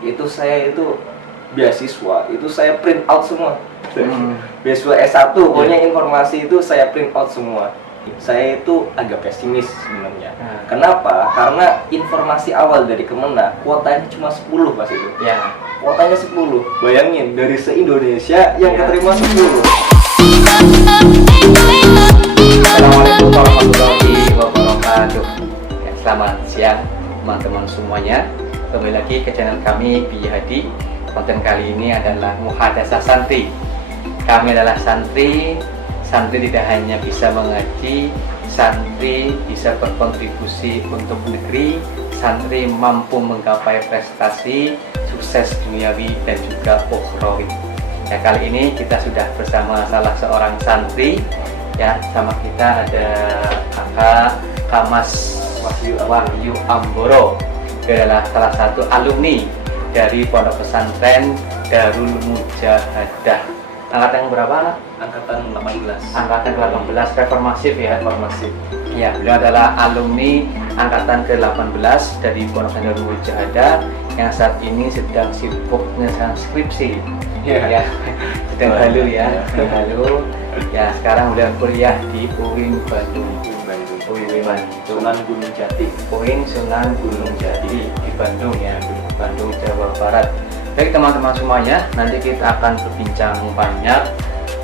Itu saya itu beasiswa itu saya print out semua. Beasiswa S1 pokoknya informasi itu saya print out semua. Saya itu agak pesimis sebenarnya. Kenapa? Karena informasi awal dari Kemenak kuotanya cuma 10 pas itu. Ya. Kuotanya 10. Bayangin dari se-Indonesia yang keterima 10. Assalamualaikum warahmatullahi wabarakatuh. Ya, selamat siang teman-teman semuanya. Kembali lagi ke channel kami Biyahadi. Konten kali ini adalah Muhadasah Santri. Kami adalah santri. Santri tidak hanya bisa mengaji, santri bisa berkontribusi untuk negeri, santri mampu menggapai prestasi, sukses duniawi dan juga ukhrawi. Ya, kali ini kita sudah bersama salah seorang santri. Ya, sama kita ada Kakak Kamas Wahyu Amboro. Dia adalah salah satu alumni dari Pondok Pesantren Darul Mujahadah. Angkatan yang berapa, anak? Angkatan 18. Angkatan ke-18, reformasif ya. Reformasif. Ya, beliau adalah alumni angkatan ke-18 dari Pondok Pesantren Darul Mujahadah yang saat ini sedang sibuk menyelesaikan skripsi. Ya, sedang halu ya, sedang halu. Ya, sekarang beliau kuliah di UIN Bandung. UIN Bandung. Sunan Gunung Jati. UIN Sunan Gunung Jati di Bandung ya, Bandung Jawa Barat. Baik teman-teman semuanya, nanti kita akan berbincang banyak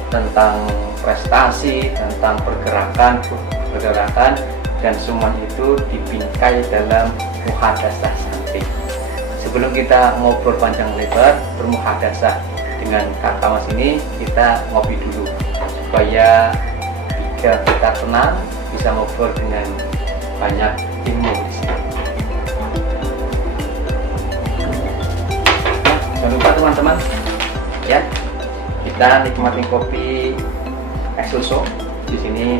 tentang prestasi, tentang pergerakan dan semua itu dibingkai dalam muhadasah santri. Sebelum kita ngobrol panjang lebar bermuhadasah dengan Kakak Mas ini, kita ngopi dulu supaya kita tenang, bisa ngobrol dengan banyak ilmu di sini. Jangan lupa teman-teman, ya, kita nikmatin kopi Exelso. Di sini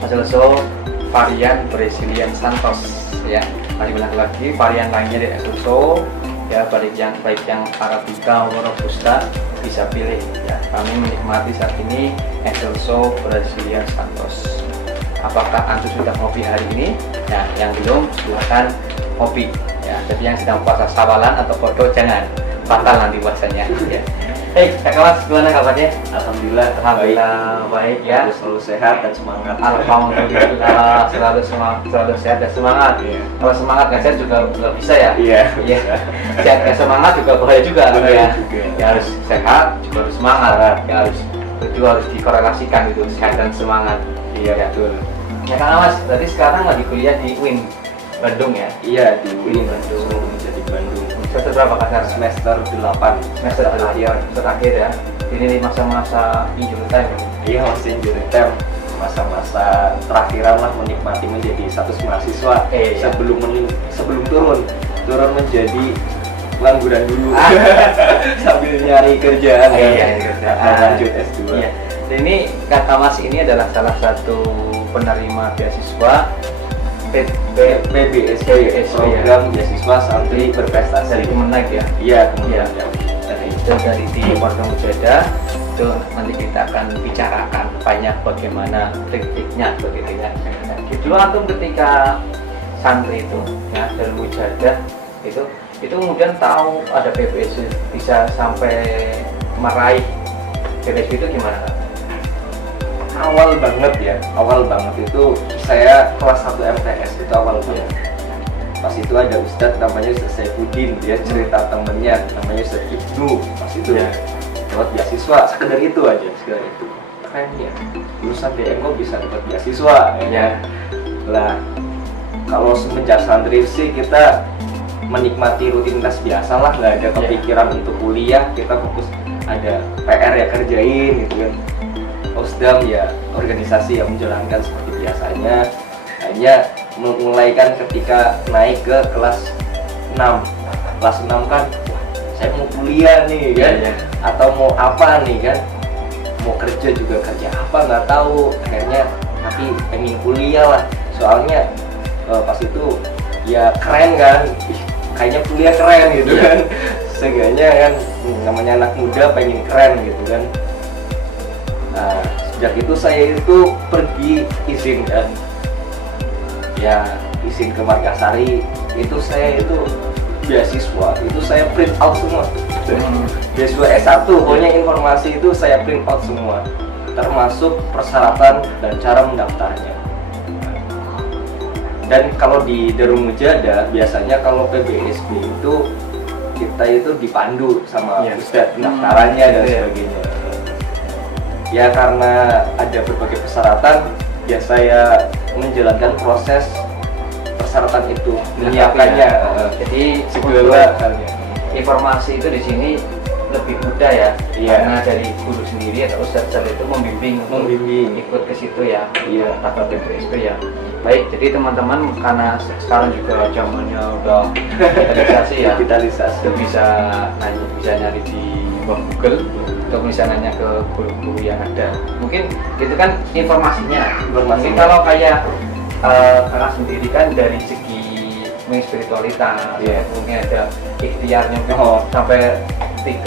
Exelso varian Brazilian Santos, ya. Masih banyak lagi varian lainnya dari Exelso, ya, baik yang Arabica maupun Robusta bisa pilih. Ya, kami menikmati saat ini Exelso Brazilian Santos. Apakah antum sudah ngopi hari ini? Nah, yang belum silahkan ngopi. Ya, jadi yang sedang puasa sawalan atau foto jangan, batal nanti puasanya. Ya. Kakak Mas, gimana kabarnya? Alhamdulillah baik ya. Selalu sehat dan semangat. Alhamdulillah selalu sehat dan semangat. Iya. Kalau semangat nggak sehat juga nggak bisa ya. Iya. Sehat nggak semangat juga bahaya juga. Bahaya Ya. juga. Ya harus sehat juga harus semangat. Ya harus dikorelasikan gitu, sehat dan semangat. Iya, betul. Ya Kak Mas, berarti sekarang lagi kuliah di UIN Bandung ya? Iya, di UIN Bandung. Jadi Bandung. Semester berapa Kak? Semester 8. Semester terakhir ya. Ini masa-masa injury time. Iya, masih injury time. Masa-masa terakhiran lah menikmati menjadi status mahasiswa. Sebelum turun menjadi pengangguran dulu. Sambil nyari kerjaan. Lanjut S2. Iya. Dan ini Kakak Mas ini adalah salah satu penerima beasiswa PBSB, program beasiswa santri berprestasi dari Kemenak ya. Iya, dari di Pondok Mujahadah. Itu nanti kita akan bicarakan banyak bagaimana trik-triknya begitu ya. Dulu antum ketika santri itu ya dari Mujahadah itu kemudian tahu ada PBSB bisa sampai meraih PBSB itu gimana Kak? Awal banget itu saya kelas 1 MTS itu awal banget. Pas itu ada Ustadz namanya Ustadz Saifuddin, dia cerita temennya namanya Ustadz Ibnu. Pas itu dapat beasiswa, sekedar itu aja, keren ya, lulusan DM kok bisa dapat beasiswa ya. Lah kalau semenjak santri sih kita menikmati rutinitas biasa lah, nggak ada kepikiran untuk kuliah, kita fokus ada PR ya kerjain gitu kan. Osdam ya organisasi yang menjalankan seperti biasanya. Hanya mulai kan ketika naik ke kelas 6. Kelas 6 kan saya mau kuliah nih kan, atau mau apa nih kan, mau kerja juga kerja apa nggak tahu. Akhirnya tapi pengen kuliah lah, soalnya pas itu ya keren kan, kayaknya kuliah keren gitu kan. Seenggaknya kan namanya anak muda pengen keren gitu kan. Nah, sejak itu saya itu pergi izin kan, ya izin ke Margasari. Itu saya itu beasiswa itu saya print out semua. Beasiswa S1 pokoknya informasi itu saya print out semua, termasuk persyaratan dan cara mendaftarnya. Dan kalau di Darul Mujahadah biasanya kalau PBSB itu kita itu dipandu sama Ustadz pendaftarannya dan sebagainya. Ya karena ada berbagai persyaratan, ya saya menjalankan proses persyaratan itu, menyiapkannya. Jadi segala halnya. Informasi itu di sini lebih mudah ya, karena dari guru sendiri atau ustadz itu membimbing ikut ke situ ya, kata PBSB ya. Baik, jadi teman-teman karena sekarang juga zamannya udah digitalisasi ya, itu bisa nyari di Google atau bisa nanya ke guru-guru yang ada. Mungkin itu kan informasinya. Mungkin kalau kayak kakak sendiri kan dari segi spiritualitas, mungkin ada ikhtiarnya sampai 3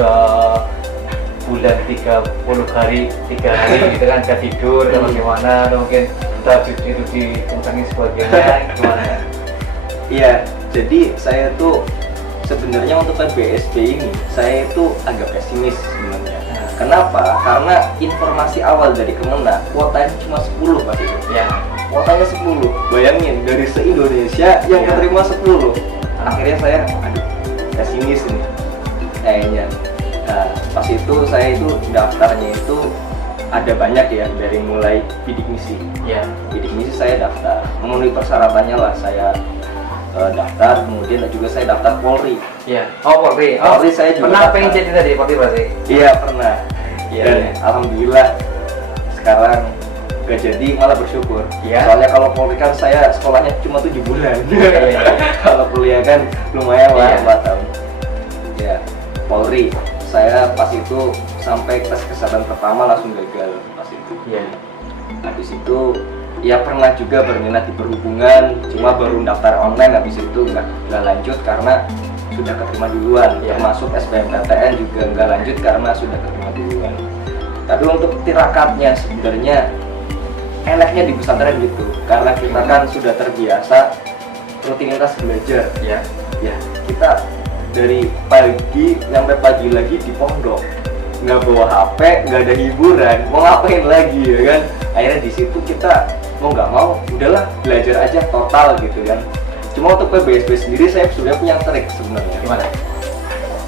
bulan 30 hari 3 hari gitu kan gak tidur atau gimana, atau mungkin tahajud itu dikencangin sebagainya gimana ya? Iya, jadi saya tuh sebenarnya untuk PBSB ini saya itu agak pesimis sebenarnya. Kenapa? Karena informasi awal dari Kemenak kuotanya cuma 10 Pak itu. Ya. Kuotanya 10. Bayangin dari se-Indonesia yang keterima 10. Akhirnya saya pesimis nih kayaknya. Nah, pas itu saya itu daftarnya itu ada banyak ya, dari mulai bidik misi. Bidik misi saya daftar, memenuhi persyaratannya lah saya daftar, kemudian juga saya daftar Polri. Polri. Polri saya juga pernah pengen jadi tadi Polri berarti? Iya pernah. Dan alhamdulillah sekarang gak jadi, malah bersyukur. Soalnya kalau Polri kan saya sekolahnya cuma 7 bulan. Kalau kuliah kan lumayan lah 4 tahun. Ya, Polri. Saya pas itu sampai tes kesehatan pertama langsung gagal pas itu. Habis itu ya pernah juga berminat di perhubungan, cuma baru daftar online, habis itu nggak lanjut karena sudah keterima duluan. Termasuk SBMPTN juga nggak lanjut karena sudah keterima duluan. Tapi untuk tirakatnya sebenarnya enaknya di pesantren gitu, karena kita kan sudah terbiasa rutinitas belajar. Ya kita dari pagi sampai pagi lagi di pondok, nggak bawa HP, nggak ada hiburan, mau ngapain lagi ya kan? Akhirnya di situ kita mau nggak mau udahlah belajar aja total gitu kan. Cuma untuk PBSB sendiri saya sudah punya trik sebenarnya. Gimana?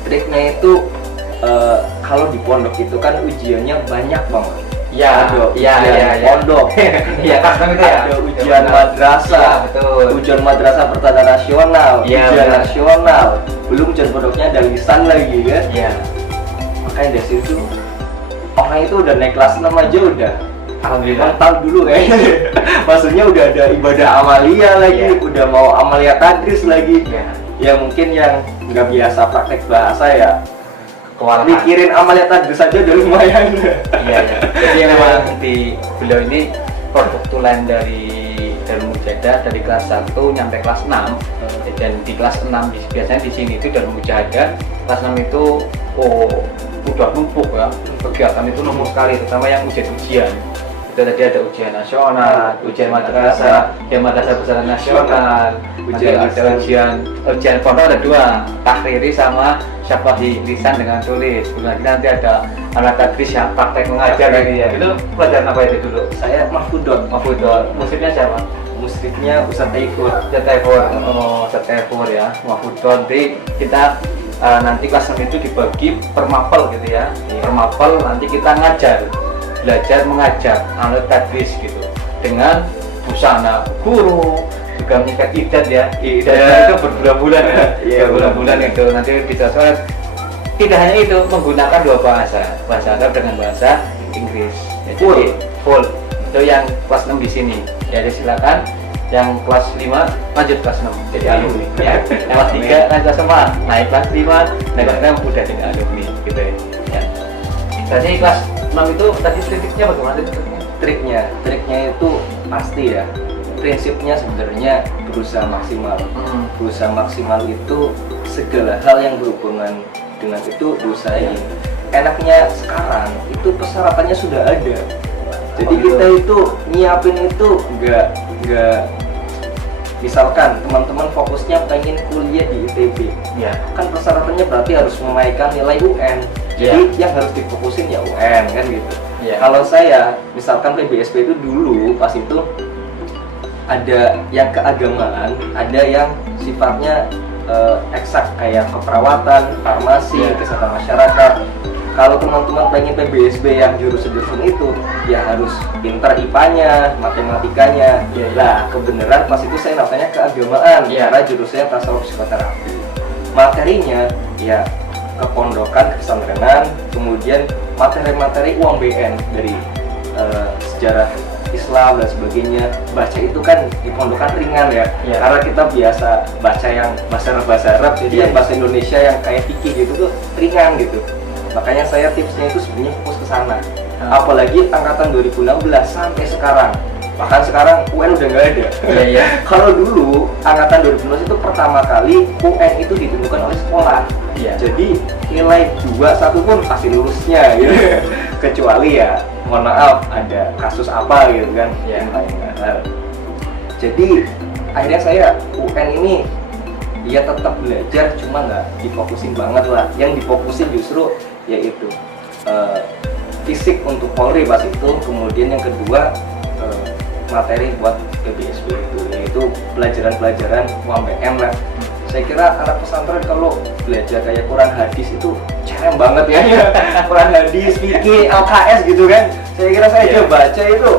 Triknya itu kalau di pondok itu kan ujiannya banyak banget. Ada ujian pondok, ada ujian madrasah, ujian madrasah pertanda nasional, ujian nasional, belum ujian pondoknya ada lisan lagi kan. Makanya dari situ orang itu udah naik kelas 6 aja udah alhamdulillah mental dulu kayaknya. Maksudnya udah ada ibadah amalia lagi, udah mau amalia tadris lagi. Ya mungkin yang nggak biasa praktek bahasa ya mikirin amalia tadris saja udah lumayan. Jadi memang di beliau ini produk tulen dari Darul Mujahadah dari kelas 1 nyampe kelas 6. Dan di kelas 6 biasanya di sini itu Darul Mujahadah kelas 6 itu udah numpuk ya, kegiatan itu numpuk sekali, terutama yang ujian-ujian. Itu tadi ada ujian nasional, ujian madrasah, besar nasional, ada ujian pondok ada 2, tahriri sama syafa'i lisan dengan tulis. Nanti ada anak tadris yang praktek mengajar gitu ya. Itu pelajaran apa itu dulu? Saya Mahfudot. Muslimnya siapa? Muslimnya Ustadz Taifur. Ustadz Taifur ya. Mahfudot. Jadi kita nanti kelas 6 itu dibagi per mapel gitu ya. Per mapel nanti kita belajar mengajar anak tadris gitu dengan busana guru, juga mengikat idat ya. Idat itu berbulan-bulan ya. Berbulan-bulan itu nanti bisa soal. Tidak hanya itu, menggunakan 2 bahasa Arab dengan bahasa Inggris. Jadi full. Itu yang kelas 6 di sini. Jadi silakan yang kelas 5 lanjut kelas 6 jadi alumni ya. Yang kelas 3 lanjut kelas 4 naik kelas 5 naik kelas 6 udah jadi alumni gitu ya. Tadi kelas 6 itu tadi triknya bagaimana? Triknya itu pasti ya. Prinsipnya sebenarnya berusaha maksimal. Berusaha maksimal itu segala hal yang berhubungan dengan itu diusahain. Enaknya sekarang itu persyaratannya sudah ada. Jadi kita itu nyiapin itu nggak Misalkan teman-teman fokusnya pengen kuliah di ITB, Iya. kan persyaratannya berarti harus menaikkan nilai UN. Jadi yang harus difokusin ya UN kan gitu. Iya. Kalau saya misalkan PBSP itu dulu pas itu ada yang keagamaan, ada yang sifatnya eksak kayak keperawatan, farmasi, Iya. kesehatan masyarakat. Kalau teman-teman pengen PBSB yang jurusan itu, ya harus pintar IPA-nya, matematikanya. Iya, iya. Lah, kebenaran pas itu saya namanya keagamaan, Iya. karena jurusannya tasawuf psikoterapi. Materinya ya kepondokan, kesantrenan, kemudian materi-materi UMBN dari sejarah Islam dan sebagainya. Baca itu kan di pondokan ringan ya, Iya. karena kita biasa baca yang bahasa Arab, jadi Iya. yang bahasa Indonesia yang kayak fikih gitu tuh ringan gitu. Makanya saya tipsnya itu sebenarnya fokus ke sana. Apalagi angkatan 2016 sampai sekarang. Bahkan sekarang UN udah nggak ada. Iya, iya. Kalau dulu angkatan 2016 itu pertama kali UN itu ditentukan oleh sekolah. Iya. Jadi nilai 2-1 pun pasti lulusnya gitu. Kecuali ya mohon maaf ada kasus apa gitu kan. Iya. Yang lain. Jadi akhirnya saya UN ini ya tetap belajar, cuma nggak difokusin banget lah. Yang difokusin justru yaitu fisik untuk Polri pas itu, kemudian yang kedua materi buat PBSB itu, yaitu pelajaran-pelajaran UMBM lah. Saya kira anak pesantren kalau belajar kayak Quran hadis itu cerem banget ya. Quran hadis, fikih, LKS gitu kan. Saya kira saya aja baca itu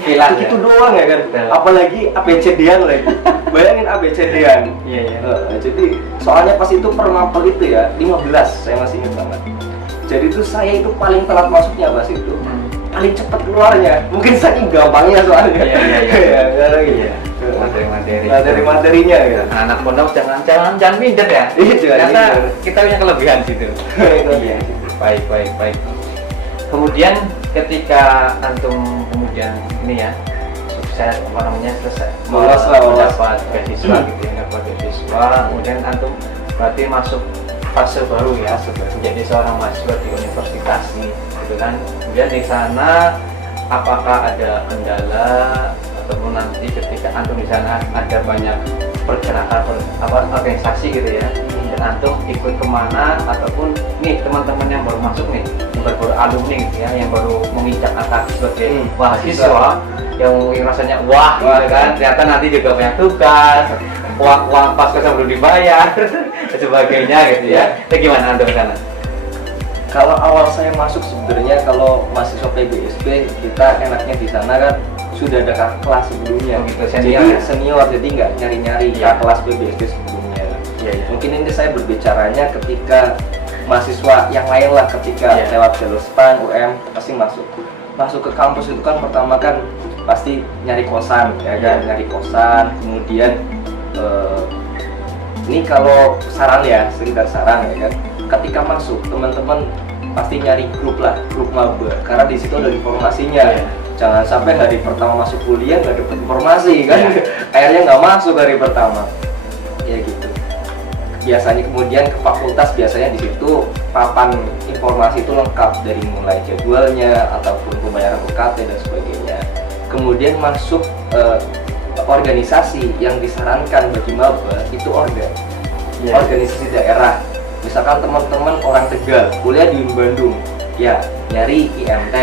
Sekilas gitu ya. doang ya kan. Betul. Apalagi ABCD-an lagi. Bayangin ABCD-an. Iya, iya. Jadi soalnya pas itu per mapel itu ya 15, saya masih ingat banget. Jadi itu saya itu paling telat masuknya pas itu, paling cepat keluarnya. Mungkin saking gampangnya soalnya. Iya, iya, iya. Iya, karena gitu. Iya. Materi-materi. Materi-materinya gitu. Anak pondok jangan minder ya. Iya, jangan Ternyata minder. kita punya kelebihan situ. Iya. Baik, baik, baik. Kemudian ketika antum kemudian ini ya sukses selesai Lolos lah, lolos. mendapat beasiswa gitu ya, dapat beasiswa, kemudian antum berarti masuk fase baru ya, menjadi seorang mahasiswa di universitas gitu kan. Kemudian di sana apakah ada kendala ataupun nanti ketika antum di sana ada banyak pergerakan organisasi gitu ya, dan antum ikut kemana ataupun nih teman-teman yang baru masuk nih, yang baru alumni gitu ya, yang baru menginjak kaki sebagai mahasiswa yang rasanya wah gitu kan, ternyata nanti juga banyak tugas, uang pas-pasan belum dibayar dan sebagainya gitu ya. Itu gimana antum di sana? Kalau awal saya masuk sebenarnya kalau mahasiswa PBSB kita enaknya di sana kan sudah ada kakak kelas sebelumnya. Oh gitu, senior jadi ya? senior, jadi nggak nyari-nyari Iya. kakak kelas PBSB sebelumnya. Iya, iya. Mungkin ini saya berbicaranya ketika mahasiswa yang lain lah, ketika Iya. lewat jalur SPAN, UM pasti masuk ke kampus itu kan pertama kan pasti nyari kosan ya kan, Iya. nyari kosan, kemudian ini kalau saran ya, sekedar saran ya kan, ketika masuk teman-teman pasti nyari grup lah, grup maba, karena di situ ada informasinya. Iya. Jangan sampai hari pertama masuk kuliah nggak dapat informasi kan. Iya. Akhirnya nggak masuk hari pertama ya gitu. Biasanya kemudian ke fakultas, biasanya di situ papan informasi itu lengkap dari mulai jadwalnya ataupun pembayaran UKT dan sebagainya. Kemudian masuk organisasi yang disarankan bagi maba itu Iya. organisasi daerah. Misalkan teman-teman orang Tegal kuliah di Bandung, ya nyari IMT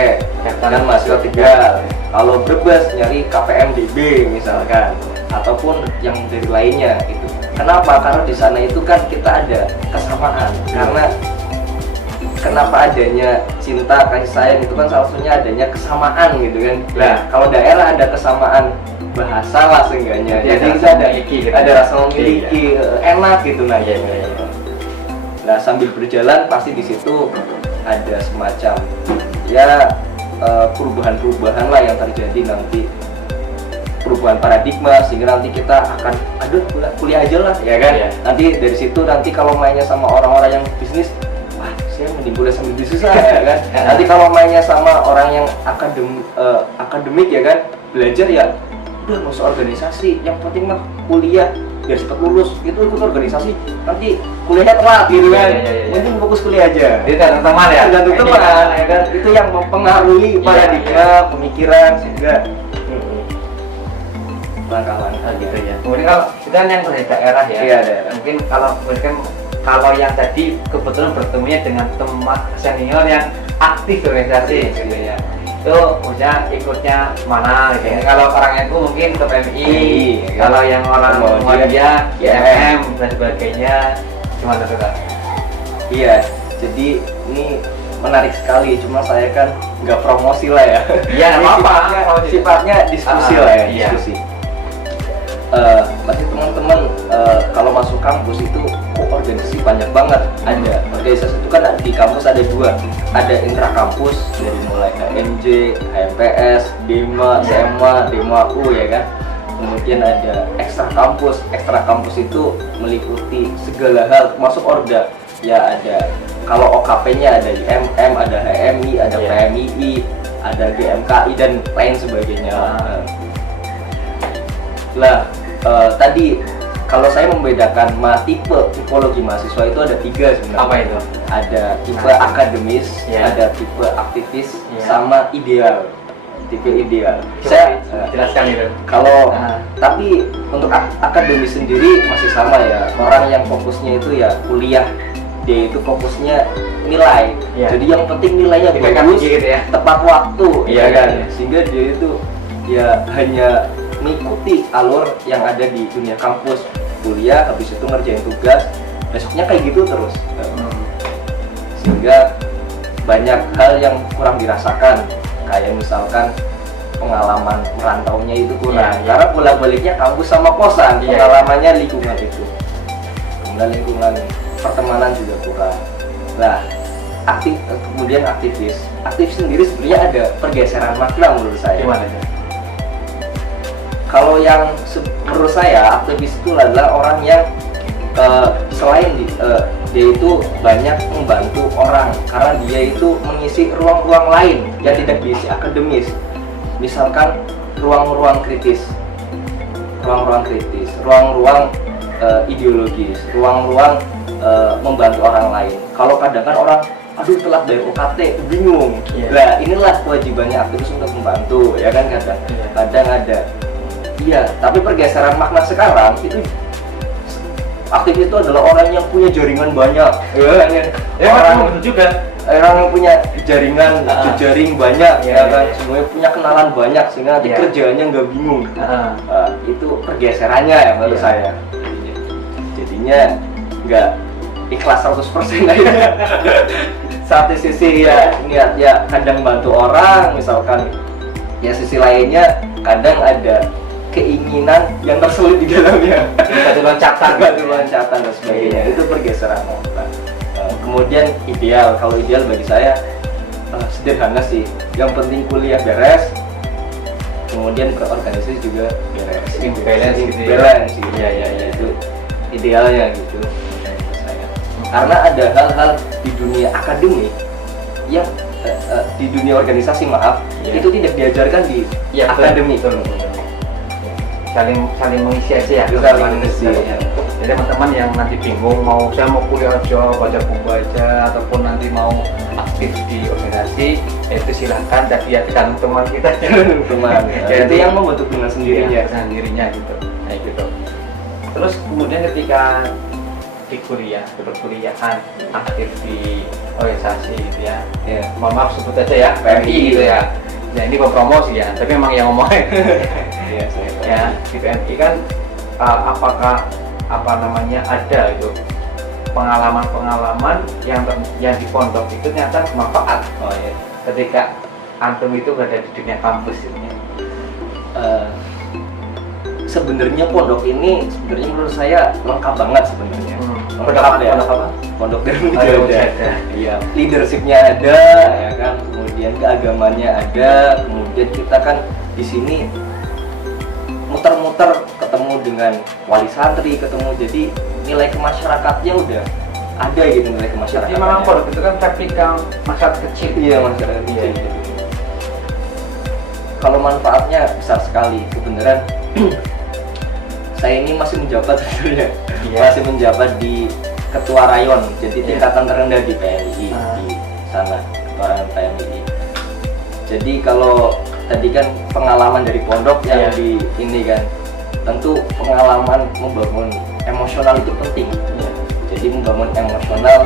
kan mahasiswa Tegal. Kalau Brebes nyari KPMDB misalkan, ataupun yang dari lainnya itu. Kenapa? Karena di sana itu kan kita ada kesamaan. Karena kenapa adanya cinta kasih sayang itu kan salah satunya adanya kesamaan gitu kan. Nah, kalau daerah ada kesamaan bahasa lah seenggaknya. Jadi Jadi ada kita rasa ada memiliki gitu. ada rasa memiliki, enak gitu nah. Iya, iya, iya. Nah, sambil berjalan pasti di situ ada semacam ya perubahan-perubahan lah yang terjadi nanti, perubahan paradigma, sehingga nanti kita akan kuliah aja lah ya kan. Iya. Nanti dari situ nanti kalau mainnya sama orang-orang yang bisnis, wah saya mending kuliah sambil bisnis lah ya kan. Nanti kalau mainnya sama orang yang akademik ya kan, belajar ya udah nggak usah organisasi, yang penting mah kuliah biar cepat lulus, itu ikut organisasi nanti kuliahnya telat gitu kan. Iya, iya, iya. Mending fokus kuliah aja. Jadi tergantung teman ya. Tergantung teman ya kan, itu yang mempengaruhi paradigma iya. pemikiran sehingga langkah-langkah gitu ya. Kemudian kalau itu kan yang dari daerah ya. Iya, daerah. Mungkin kalau yang tadi kebetulan bertemunya dengan teman senior yang aktif organisasi gitu ya. Itu maksudnya ikutnya mana gitu. Iya. Kalau orang itu mungkin ke PMI, Iya. kalau yang orang Muhammadiyah, IMM dan sebagainya, gimana tuh Kak? Iya, jadi ini menarik sekali, cuma saya kan nggak promosi lah ya. Iya, nggak apa-apa. Sifatnya diskusi lah ya, iya. diskusi. Pasti teman-teman kalau masuk kampus itu organisasi banyak banget. Ada organisasi itu kan di kampus ada dua, ada intra kampus dari mulai HMJ, HMPS, DEMA, SMA, DEMA U ya kan. Kemudian ada ekstra kampus. Ekstra kampus itu meliputi segala hal termasuk orda. Ya ada kalau OKP-nya ada IMM, ada HMI, ada PMII, ada GMKI dan lain sebagainya. Lah tadi kalau saya membedakan tipologi mahasiswa itu ada 3 sebenarnya. Apa itu? Ada tipe akademis, ada tipe aktivis, sama ideal. Tipe ideal. Saya jelaskan itu. Kalau tapi untuk akademis sendiri masih sama ya. Orang yang fokusnya itu ya kuliah, dia itu fokusnya nilai. Jadi yang penting nilainya bagus, gitu ya. tepat waktu, Iya, ya kan. iya. Sehingga dia itu ya hanya mengikuti alur yang ada di dunia kampus, kuliah, habis itu ngerjain tugas, besoknya kayak gitu terus. Sehingga banyak hal yang kurang dirasakan, kayak misalkan pengalaman merantaunya itu kurang, karena bolak-baliknya kampus sama kosan, pengalamannya lingkungan itu, kemudian lingkungan pertemanan juga kurang. Nah, kemudian aktivis sendiri sebenarnya ada pergeseran makna menurut saya. Gimana ya? Kalau yang menurut saya aktivis itu adalah orang yang selain dia itu banyak membantu orang karena dia itu mengisi ruang-ruang lain yang tidak diisi akademis. Misalkan ruang-ruang kritis, ruang-ruang ideologis, ruang-ruang membantu orang lain. Kalau kadang kan orang telat bayar UKT, bingung. Nah, inilah kewajibannya aktivis untuk membantu, ya kan kadang ada. Iya, tapi pergeseran makna sekarang itu aktivis itu adalah orang yang punya jaringan banyak. Orang juga yang punya jaringan, jejaring banyak, kan semuanya punya kenalan banyak sehingga nanti kerjaannya nggak bingung. Itu pergeserannya ya menurut saya. Jadinya nggak ikhlas 100% aja. Satu sisi ya niat ya kadang bantu orang, misalkan ya sisi lainnya kadang ada keinginan yang tersulit di dalamnya, batu loncatan dan sebagainya. Itu pergeseran makna. Kemudian ideal, kalau ideal bagi saya sederhana sih, yang penting kuliah beres, kemudian berorganisasi juga beres, balance gitu ya. Itu idealnya gitu menurut saya. Karena ada hal-hal di dunia akademik yang di dunia organisasi itu tidak diajarkan di akademik. Saling mengisi aja ya. Jadi teman-teman yang nanti bingung saya mau kuliah aja, baca buku aja, ataupun nanti mau aktif di organisasi, itu silahkan. Tapi ya tergantung teman kita. Teman. Itu yang membentuk dengan sendirinya. Gitu. Kayak gitu. Terus kemudian ketika di perkuliahan aktif di organisasi gitu ya. Mohon maaf sebut aja ya, PMI gitu ya. Ya ini promosi ya, tapi memang yang ngomongin. Ya di PMI kan apakah ada itu pengalaman yang di pondok itu ternyata bermanfaat ketika antum itu berada di dunia kampus ini. Sebenarnya pondok ini menurut saya lengkap banget sebenarnya. Pondok Darul Mujahadah. Iya, leadershipnya ada, ya kan. Kemudian keagamannya ada. Kemudian kita kan di sini muter-muter ketemu dengan wali santri, jadi nilai kemasyarakatnya udah ada gitu, nilai kemasyarakatnya. Jadi memang pondok itu kan replika masyarakat kecil. Iya, masyarakat kecil. Kalau manfaatnya besar sekali kebenaran. Saya ini masih menjabat sebenarnya, masih menjabat di ketua rayon, jadi tingkatan terendah di PMI di sana, ketua PMI. Jadi kalau tadi kan pengalaman dari pondok yang di ini kan, tentu pengalaman membangun emosional itu penting. Iya. Jadi membangun emosional,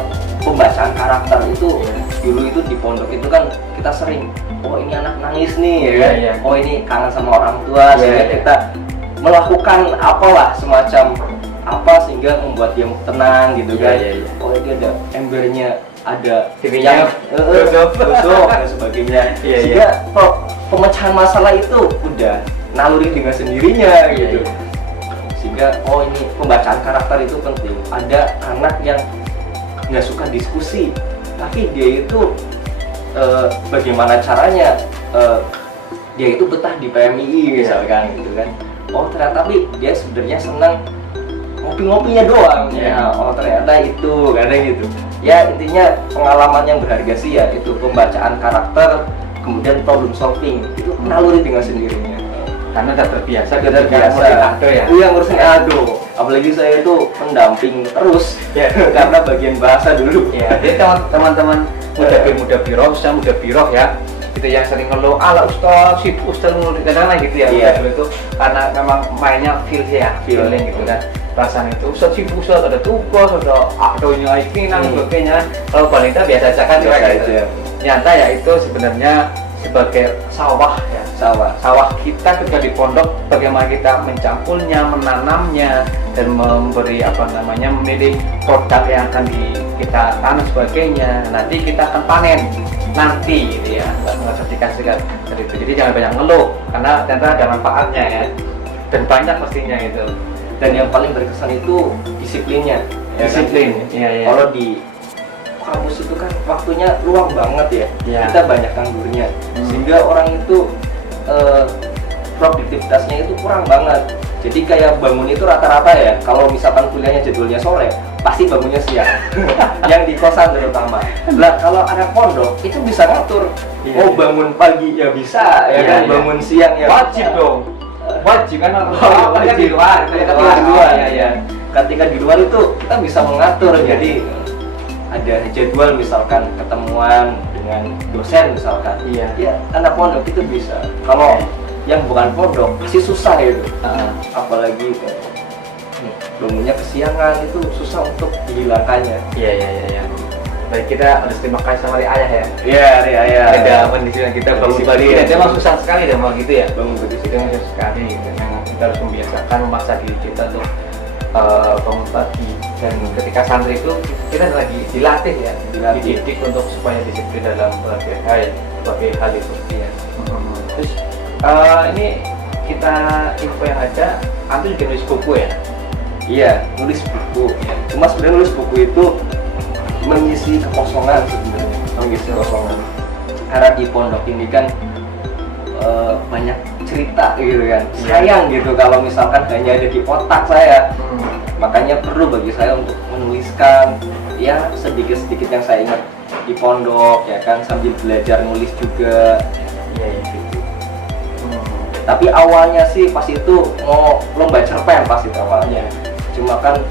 pembacaan karakter itu dulu itu di pondok itu kan kita sering, oh ini anak nangis nih ya kan, Iya. oh ini kangen sama orang tua, sehingga Iya. kita melakukan apalah semacam apa sehingga membuat dia tenang gitu kan. Iya. Oh ini ada embernya, ada TV-nya gosok dan sebagainya. Iya, Sehingga pemecahan masalah itu udah naluri dengan sendirinya Iya, gitu. Sehingga oh ini pembacaan karakter itu penting. Ada anak yang nggak suka diskusi, tapi dia itu bagaimana caranya dia itu betah di PMII misalkan gitu kan. Oh ternyata tapi dia sebenarnya senang ngopi-ngopinya doang. Ya, oh ternyata itu kadang gitu. Ya intinya pengalaman yang berharga sih ya itu pembacaan karakter, kemudian problem solving itu naluri dengan sendirinya. Karena udah terbiasa, Udah biasa. Ya. Iya ngurusin aduh. Apalagi saya itu pendamping terus Ya. karena bagian bahasa dulu. Ya, jadi teman-teman muda biro, khususnya muda biro ya, gitu yang sering ngeluh, ala Ustaz, sibuk Ustaz kadang-kadang gitu ya. Iya. Muda biro itu karena memang mainnya feeling gitu kan. Perasaan itu Ustaz sibuk, Ustaz ada tugas, ada akdonya ini dan sebagainya. Kalau balita biasa aja kan Biasa cuek gitu. aja. Nyata ya itu sebenarnya sebagai sawah ya. Sawah kita ketika di pondok, bagaimana kita mencangkulnya, menanamnya, dan memberi memilih produk yang akan kita tanam sebagainya. Nanti kita akan panen nanti gitu ya, nggak sertifikat dari itu. Jadi jangan banyak ngeluh karena ternyata ada manfaatnya ya, dan banyak pastinya itu. Dan yang paling berkesan itu disiplinnya. Ya Disiplin, kan? iya. Kalau di kampus itu kan waktunya luang banget ya. Iya. Kita banyak ngangurnya, sehingga orang itu produktivitasnya itu kurang banget. Jadi kayak bangun itu rata-rata ya, kalau misalkan kuliahnya jadwalnya sore, pasti bangunnya siang. Yang di kosan terutama. Nah kalau anak pondok itu bisa ngatur. Iya, Oh bangun pagi ya bisa, ya Iya, kan iya. bangun siang ya Wajib bisa. dong, wajib kan harus Wajib. di luar, Ketika di luar ya. Ketika di luar itu kita bisa mengatur. Iya. Jadi ada jadwal misalkan ketemuan dengan dosen misalkan. Iya. Ya anak pondok itu bisa. Kalau yang bukan pondok pasti susah gitu. Apalagi bangunnya kesiangan itu susah untuk dihilangkannya. Iya. Baik, kita harus terima kasih sama ayah ya. Iya, ya. Ada kondisi yang kita bangun pagi, Disiplin. dan memang susah sekali dan memang gitu ya. Bangun Itu begitu. yang susah sekali. Memang kita harus membiasakan memaksa diri kita untuk bangun pagi. Dan ketika santri itu kita lagi dilatih ya, dididik untuk supaya disiplin dalam berbagai hal itu. Iya. Terus ini kita info yang ada, Antu juga nulis buku ya? Iya, nulis buku. Cuma sebenarnya nulis buku itu mengisi kekosongan sebenarnya, mengisi kekosongan. Karena di pondok ini kan banyak cerita gitu kan. Sayang gitu kalau misalkan hanya ada di otak saya. Makanya perlu bagi saya untuk menuliskan ya sedikit-sedikit yang saya ingat di pondok ya kan, sambil belajar nulis juga. Iya. Gitu. Tapi awalnya sih pas itu mau lomba cerpen pas itu awalnya. Cuma kan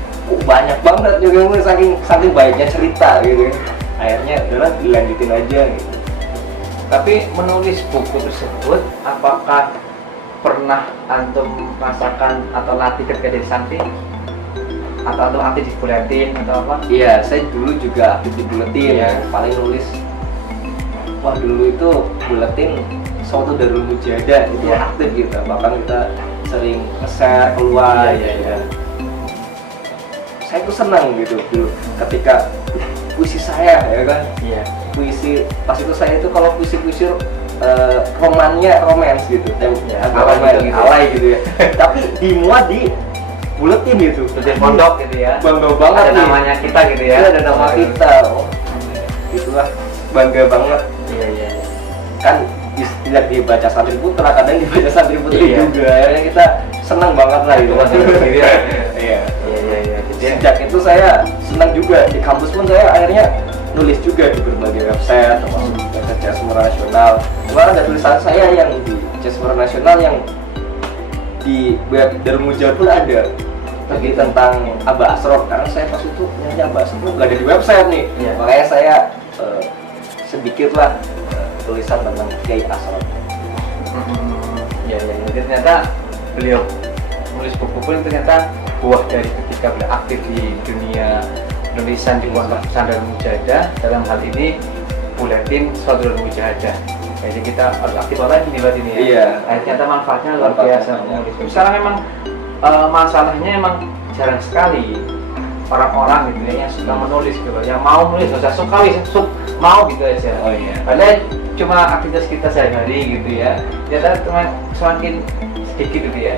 banyak banget juga saking baiknya cerita gitu. Akhirnya udahlah dilanjutin aja gitu. Tapi menulis buku tersebut, apakah pernah antum rasakan atau latih ketika jadi santri? Atau antum aktif di buletin atau apa? Iya, saya dulu juga aktif di buletin. Iya. Paling nulis. Wah dulu itu buletin suatu Darul Mujahadah itu Iya. aktif gitu. Bahkan kita sering nge-share keluar. Iya. Gitu. Saya tuh senang gitu dulu ketika puisi saya ya kan. Iya. Puisi pas itu saya itu kalau puisi-puisi romannya romance gitu, Ya, agak alay romantis, gitu. alay gitu ya. Tapi dimuat di buletin gitu. Terus pondok gitu ya. Bangga banget Ada nih. namanya kita gitu ya. Iya, ada nama kita. Oh, itulah bangga banget. Iya. Kan tidak dibaca santri putra, kadang dibaca santri putri Iya. juga. Akhirnya kita senang banget lah gitu. Gitu ya. Iya. Iya. Sejak itu saya senang juga di kampus pun saya akhirnya nulis juga di berbagai website termasuk website Jasmura Nasional. Kemarin ada tulisan saya yang di Jasmura Nasional yang di web Darul Mujahadah pun ada. Tapi tentang Aba Asrof, karena saya pas itu nyanyi Aba Asrof nggak ada di website nih. Iya. Makanya saya sedikit lah tulisan tentang Kiai Asrof. Iya. Jadi ternyata beliau menulis buku pun ternyata buah dari ketika beliau aktif di dunia penulisan di Pondok Pesantren Mujahadah. Dalam hal ini Buletin Sodrul Mujahadah. Jadi kita harus aktif lagi nih buat ini ya. Iya. Ternyata manfaatnya luar biasa. Sekarang memang masalahnya emang jarang sekali orang-orang gitu ya yang suka menulis gitu, yang mau menulis nggak usah suka, mau gitu aja. Oh iya. Padahal cuma aktivitas kita sehari-hari gitu ya. Ternyata semakin sedikit gitu ya.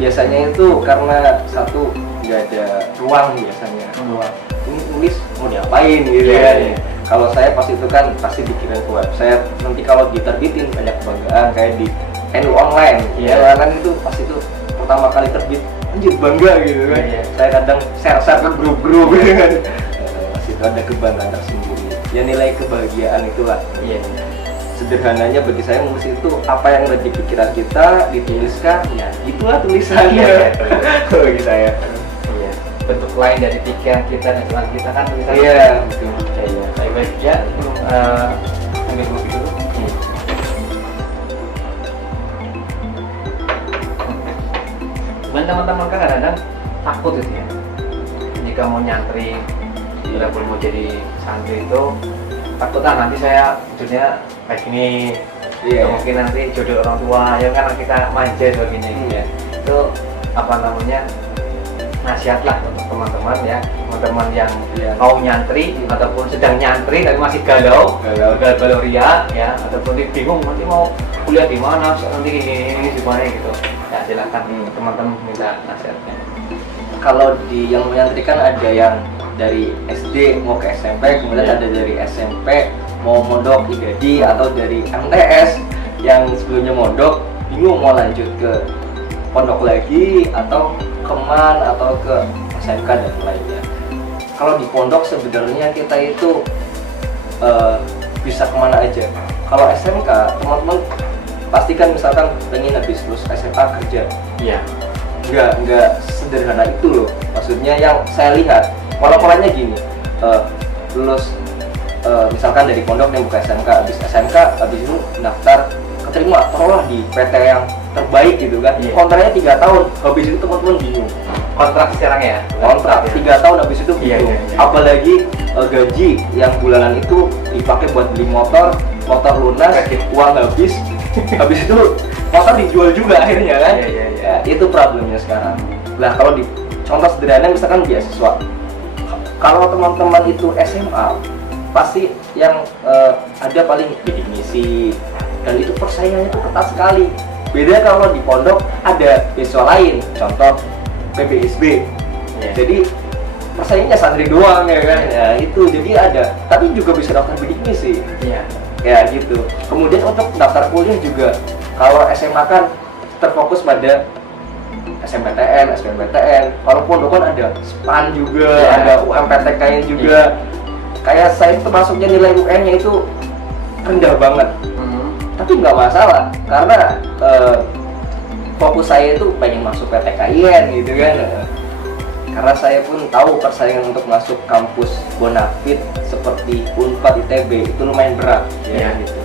Biasanya itu karena satu nggak ada ruang biasanya. Ruang. Ini tulis mau diapain gitu Iya, ya. iya. Kalau saya pas itu kan pasti dikirim ke website. Nanti kalau diterbitin banyak kebanggaan kayak di NU Online. Iya. NU Online itu pas itu pertama kali terbit, anjir bangga gitu kan. Iya. Saya kadang share ke grup-grup gitu kan. Pas itu ada kebanggaan tersendiri. Ya nilai kebahagiaan itulah. Iya. Sederhananya bagi saya menulis itu apa yang ada di pikiran kita dituliskan, ya itulah tulisannya. Iya. Bagi saya. Iya. Bentuk lain dari pikiran kita dan tulisan kita kan tulisan. Iya, betul. Iya. Baik-baik ya. Ambil buku dulu. Cuman teman-teman kan kadang-kadang takut gitu ya. Jika mau nyantri, walaupun mau jadi santri itu takut nanti saya hidupnya kayak gini. Iya. Mungkin nanti jodoh orang tua ya kan kita manja begini gitu ya. Itu apa namanya, nasihat lah untuk teman-teman ya, teman-teman yang Iya. mau nyantri ataupun sedang nyantri tapi masih galau ria ya, ataupun bingung nanti mau kuliah di mana, nanti ini di mana gitu ya, silakan teman-teman minta nasihatnya. Kalau di yang menyantrikan ada yang dari SD mau ke SMP, kemudian Iya. ada dari SMP mau mondok IGADI, atau dari MTS yang sebelumnya mondok bingung mau lanjut ke pondok lagi atau keman atau ke SMK dan lainnya. Kalau di pondok sebenarnya kita itu bisa kemana aja. Kalau SMK teman-teman pastikan misalkan pengen habis lulus SMA kerja. Iya. Nggak sederhana itu loh. Maksudnya yang saya lihat pola-polanya gini, lulus misalkan dari pondok yang bukan SMK, habis SMK habis itu daftar keterima taruhlah di PT yang terbaik gitu kan. Iya. Kontraknya 3 tahun, habis itu teman-teman bingung. Kontrak sekarang ya. Kontrak 3 tahun habis itu Iya, bingung. iya, iya. Apalagi gaji yang bulanan itu dipakai buat beli motor lunas, uang habis, habis itu motor dijual juga akhirnya kan. Iya, iya, iya. Ya, itu problemnya sekarang. Nah kalau di contoh sederhana misalkan beasiswa, kalau teman-teman itu SMA pasti yang ada paling bidik misi, dan itu persaingannya itu ketat sekali. Beda kalau di pondok ada beasiswa lain, contoh PBSB. Iya. Jadi persaingannya santri doang ya kan. Ya itu jadi ada, tapi juga bisa daftar bidik misi. Iya. Ya gitu. Kemudian untuk daftar kuliah juga, kalau SMA kan terfokus pada SMPTN, SBMPTN. Kalau pondok kan ada SPAN juga, Ya. ada UMPTK juga. Kayak saya itu termasuknya nilai UN-nya itu rendah banget. Tapi nggak masalah, karena fokus saya itu pengen masuk PTKIN gitu kan. Karena saya pun tahu persaingan untuk masuk kampus Bonafit seperti Unpad, ITB itu lumayan berat ya gitu.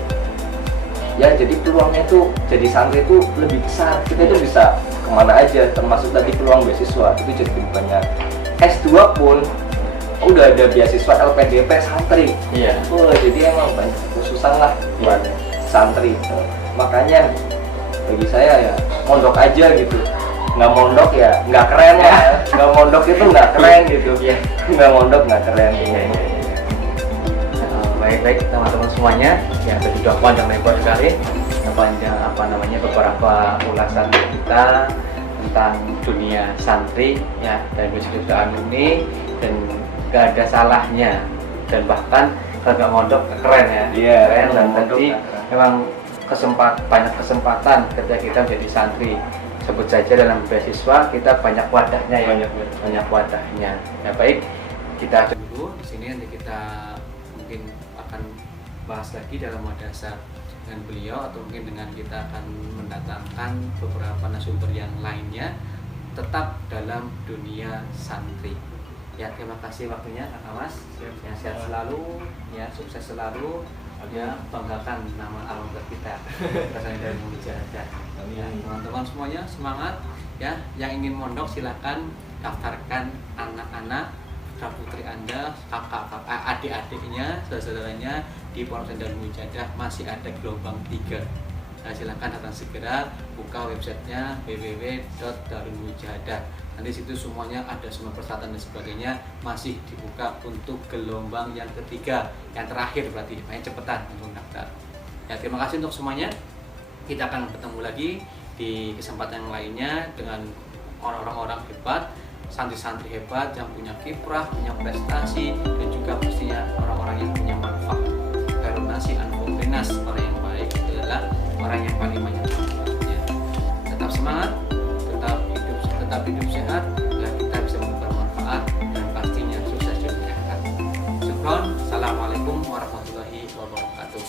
Ya jadi peluangnya itu jadi santri itu lebih besar. Kita itu bisa kemana aja, termasuk tadi peluang beasiswa itu jadi lebih banyak. S2 pun udah ada beasiswa LPDP santri. Iya. Oh, jadi emang banyak kekhususan lah buat santri. Makanya bagi saya ya mondok aja gitu. Nggak mondok ya nggak keren ya. Nggak mondok itu nggak keren gitu. Iya. Nggak mondok nggak keren. Iya. Baik-baik teman-teman semuanya, ya tadi sudah panjang lebar sekali, panjang apa namanya beberapa ulasan kita tentang dunia santri ya, dan kesusahan ini, dan gak ada salahnya, dan bahkan kalau nggak mondok keren ya. Iya, keren. Dan mondok tadi nggak keren. memang banyak kesempatan ketika kita menjadi santri. Sebut saja dalam beasiswa kita banyak wadahnya ya, banyak wadahnya. Ya baik, kita dulu di sini, nanti kita mungkin akan bahas lagi dalam wadah dengan beliau, atau mungkin dengan kita akan mendatangkan beberapa narasumber yang lainnya, tetap dalam dunia santri. Ya, terima kasih waktunya Kakak Mas. Ya, sehat selalu, ya sukses selalu, ya banggakan nama alumni kita. Rasanya dari Mujahadah. Ya, teman-teman semuanya semangat, Ya, yang ingin mondok silakan daftarkan anak-anak putra putri Anda, adik-adiknya, saudara-saudaranya di Pondok Darul Mujahadah. Masih ada gelombang 3. Nah, silakan datang segera, buka websitenya www.darulmujahadah. Nanti situ semuanya ada semua persyaratan dan sebagainya, masih dibuka untuk gelombang yang ketiga, yang terakhir berarti, makanya cepetan untuk daftar. Ya, terima kasih untuk semuanya. Kita akan bertemu lagi di kesempatan yang lainnya dengan orang-orang hebat, santri-santri hebat yang punya kiprah, punya prestasi, dan juga pastinya orang-orang yang punya manfaat. Khairun nasi anfa'uhum linnas, orang yang baik itu adalah orang yang paling banyak manfaatnya. Tetap semangat, tetap hidup sehat, agar kita bisa bermanfaat dan pastinya sukses di dunia akhirat. Syukron, assalamualaikum warahmatullahi wabarakatuh.